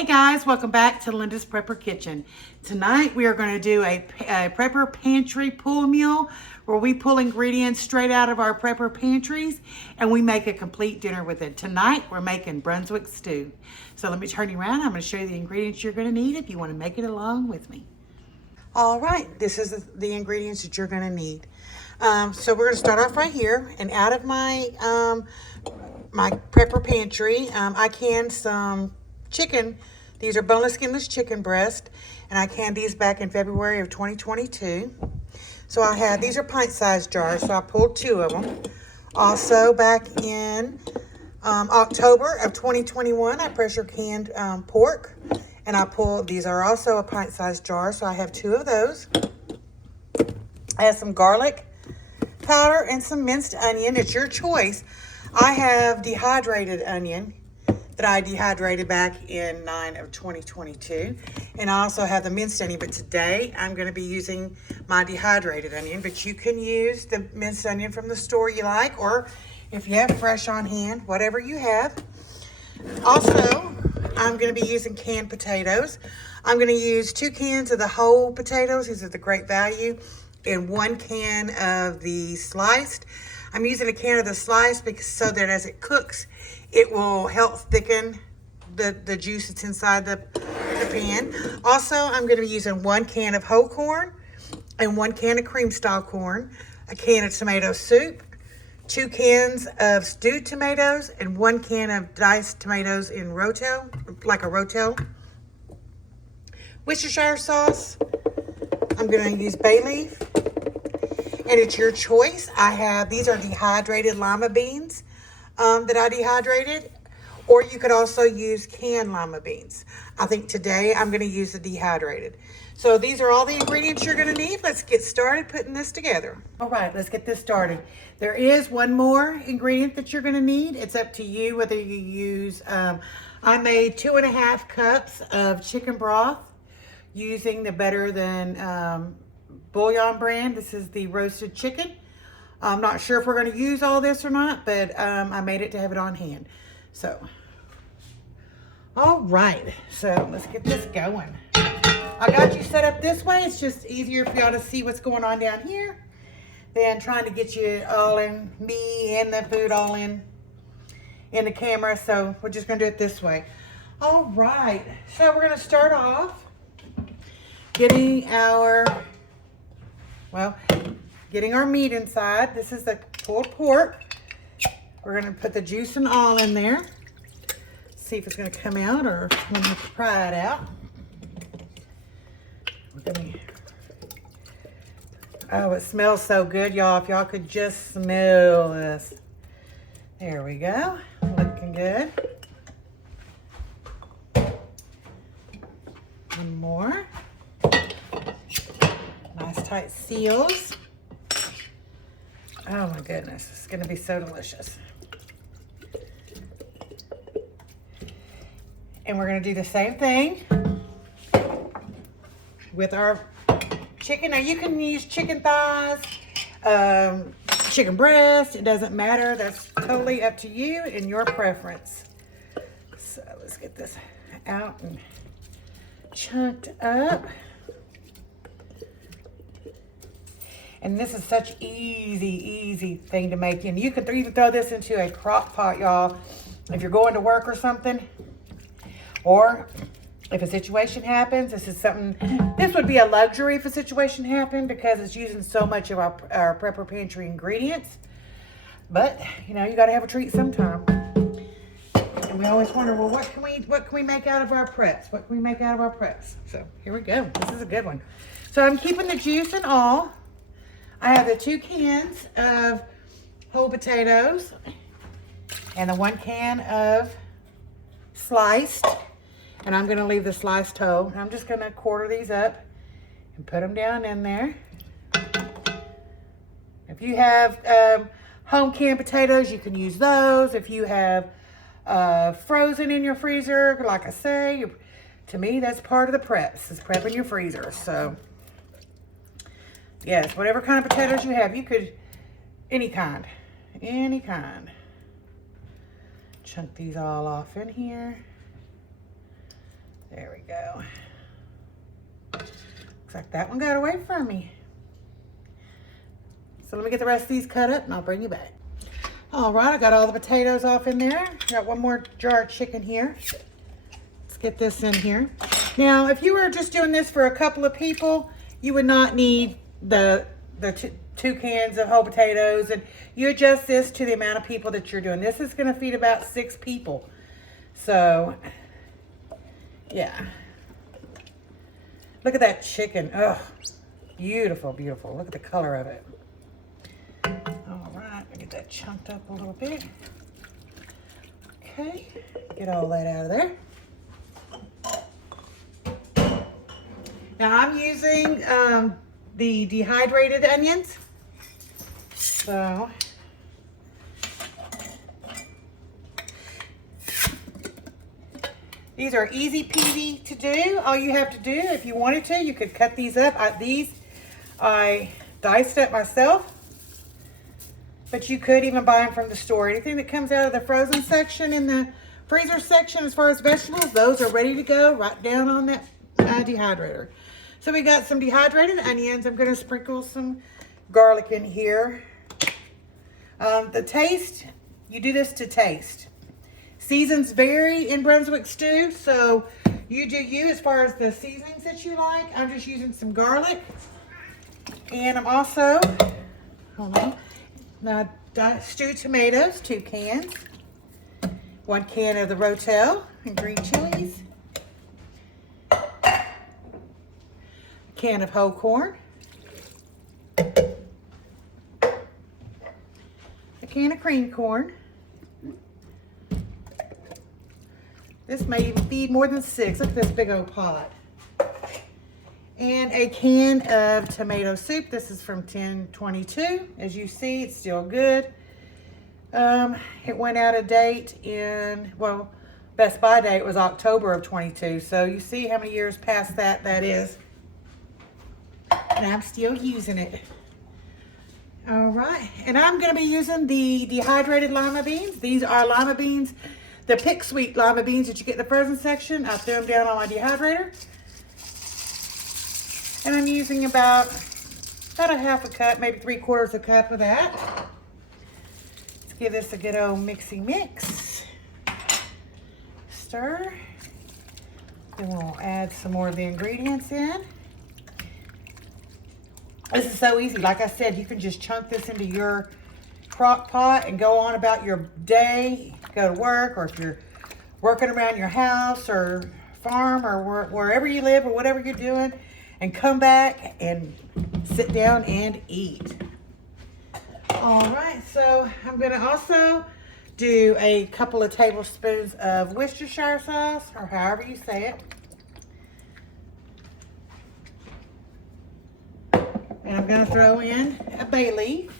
Hey guys, welcome back to Linda's Prepper Kitchen. Tonight we are going to do a Prepper Pantry pull meal where we pull ingredients straight out of our Prepper pantries and we make a complete dinner with it. Tonight we're making Brunswick stew. So let me turn you around. I'm going to show you the ingredients you're going to need if you want to make it along with me. All right, this is the ingredients that you're going to need. So we're going to start off right here, and out of my my Prepper pantry, I canned some chicken. These are boneless, skinless chicken breast, and I canned these back in February of 2022. So I had, these are pint-sized jars, so I pulled 2 of them. Also, back in October of 2021, I pressure canned pork, and I pulled, these are also a pint-sized jar, so I have 2 of those. I have some garlic powder and some minced onion. It's your choice. I have dehydrated onion that I dehydrated back in 9 of 2022. And I also have the minced onion, but today I'm going to be using my dehydrated onion, but you can use the minced onion from the store you like, or if you have fresh on hand, whatever you have. Also, I'm going to be using canned potatoes. I'm going to use 2 cans of the whole potatoes. These are the great value. And 1 can of the sliced. I'm using a can of the sliced because so that as it cooks, it will help thicken the juice that's inside the pan. Also, I'm going to be using 1 can of whole corn and 1 can of cream style corn, a can of tomato soup, 2 cans of stewed tomatoes, and 1 can of diced tomatoes in rotel, like a rotel. Worcestershire sauce. I'm going to use bay leaf. And it's your choice. I have, these are dehydrated lima beans that I dehydrated, or you could also use canned lima beans. I think today I'm going to use the dehydrated. So these are all the ingredients you're going to need. Let's get started putting this together. All right, let's get this started. There is one more ingredient that you're going to need. It's up to you whether you use, I made 2.5 cups of chicken broth using the Better Than Bouillon brand. This is the roasted chicken. I'm not sure if we're going to use all this or not, but I made it to have it on hand. So, all right, so let's get this going. I got you set up this way. It's just easier for y'all to see what's going on down here than trying to get you all in, me and the food all in the camera. So we're just going to do it this way. All right, so we're going to start off getting our meat inside. This is the pulled pork. We're going to put the juice and all in there. See if it's going to come out, or we'll have to pry it out. Oh, it smells so good, y'all. If y'all could just smell this. There we go. Looking good. One more. Nice tight seals. Oh my goodness, it's gonna be so delicious. And we're gonna do the same thing with our chicken. Now you can use chicken thighs, chicken breast, it doesn't matter. That's totally up to you and your preference. So let's get this out and chunked up. And this is such easy thing to make. And you could even throw this into a crock pot, y'all, if you're going to work or something. Or if a situation happens, this is something, this would be a luxury if a situation happened because it's using so much of our Prepper Pantry ingredients. But, you know, you got to have a treat sometime. And we always wonder, well, what can we make out of our preps? What can we make out of our preps? So here we go. This is a good one. So I'm keeping the juice and all. I have the 2 cans of whole potatoes and the 1 can of sliced. And I'm going to leave the sliced whole. I'm just going to quarter these up and put them down in there. If you have home canned potatoes, you can use those. If you have frozen in your freezer, like I say, to me, that's part of the preps, is prepping your freezer. So yes, whatever kind of potatoes you have, you could, any kind. Chunk these all off in here. There we go. Looks like that one got away from me. So let me get the rest of these cut up and I'll bring you back. All right, I got all the potatoes off in there. Got one more jar of chicken here. Let's get this in here. Now, if you were just doing this for a couple of people, you would not need the two cans of whole potatoes, and you adjust this to the amount of people that you're doing. This is gonna feed about 6 people. So, yeah. Look at that chicken. Oh, beautiful, beautiful. Look at the color of it. All right, get that chunked up a little bit. Okay, get all that out of there. Now I'm using the dehydrated onions. So, these are easy peasy to do. All you have to do, if you wanted to, you could cut these up. I diced up myself. But you could even buy them from the store. Anything that comes out of the frozen section in the freezer section as far as vegetables, those are ready to go right down on that dehydrator. So we got some dehydrated onions. I'm going to sprinkle some garlic in here. The taste, you do this to taste. Seasons vary in Brunswick stew, so you do you as far as the seasonings that you like. I'm just using some garlic. And I'm also, hold on. Now, stewed tomatoes, 2 cans. 1 can of the Rotel and green chilies. A can of whole corn. A can of cream corn. This may even feed more than 6. Look at this big old pot. And a can of tomato soup. This is from 10/22. As you see, it's still good. It went out of date in, well, Best Buy date was October of 22. So you see how many years past that is. And I'm still using it. All right. And I'm going to be using the dehydrated lima beans. These are lima beans, the Pick Sweet lima beans that you get in the frozen section. I threw them down on my dehydrator. And I'm using about a half a cup, maybe 3/4 a cup of that. Let's give this a good old mixy mix. Stir. Then we'll add some more of the ingredients in. This is so easy. Like I said, you can just chunk this into your crock pot and go on about your day, go to work, or if you're working around your house or farm or wherever you live or whatever you're doing, and come back and sit down and eat. All right, so I'm gonna also do a couple of tablespoons of Worcestershire sauce, or however you say it. And I'm gonna throw in a bay leaf.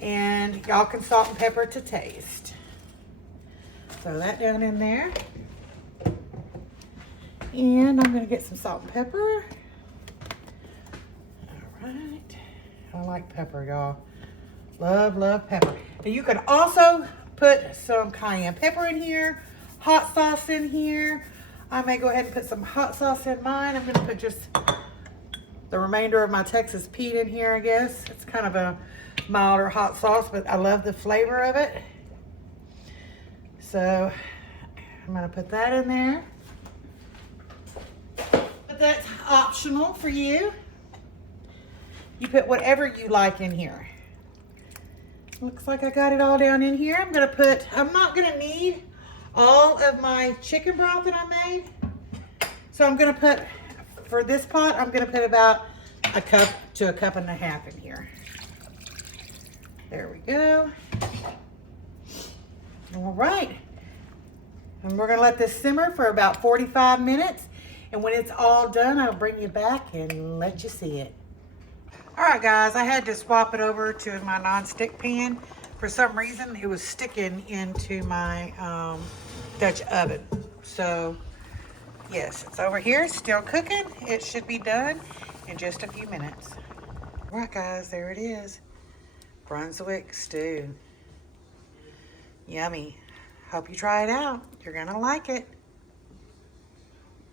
And y'all can salt and pepper to taste. Throw that down in there. And I'm going to get some salt and pepper. All right. I like pepper, y'all. Love, love pepper. And you can also put some cayenne pepper in here, hot sauce in here. I may go ahead and put some hot sauce in mine. I'm going to put just the remainder of my Texas Pete in here, I guess. It's kind of a milder hot sauce, but I love the flavor of it. So I'm going to put that in there. But that's optional for you. You put whatever you like in here. Looks like I got it all down in here. I'm not going to need all of my chicken broth that I made. So I'm going to put, for this pot, I'm going to put about a cup to a cup and a half in here. There we go. All right. And we're going to let this simmer for about 45 minutes. And when it's all done, I'll bring you back and let you see it. All right, guys, I had to swap it over to my non-stick pan. For some reason, it was sticking into my Dutch oven. So, yes, it's over here, still cooking. It should be done in just a few minutes. All right, guys, there it is. Brunswick stew. Yummy. Hope you try it out. You're gonna like it.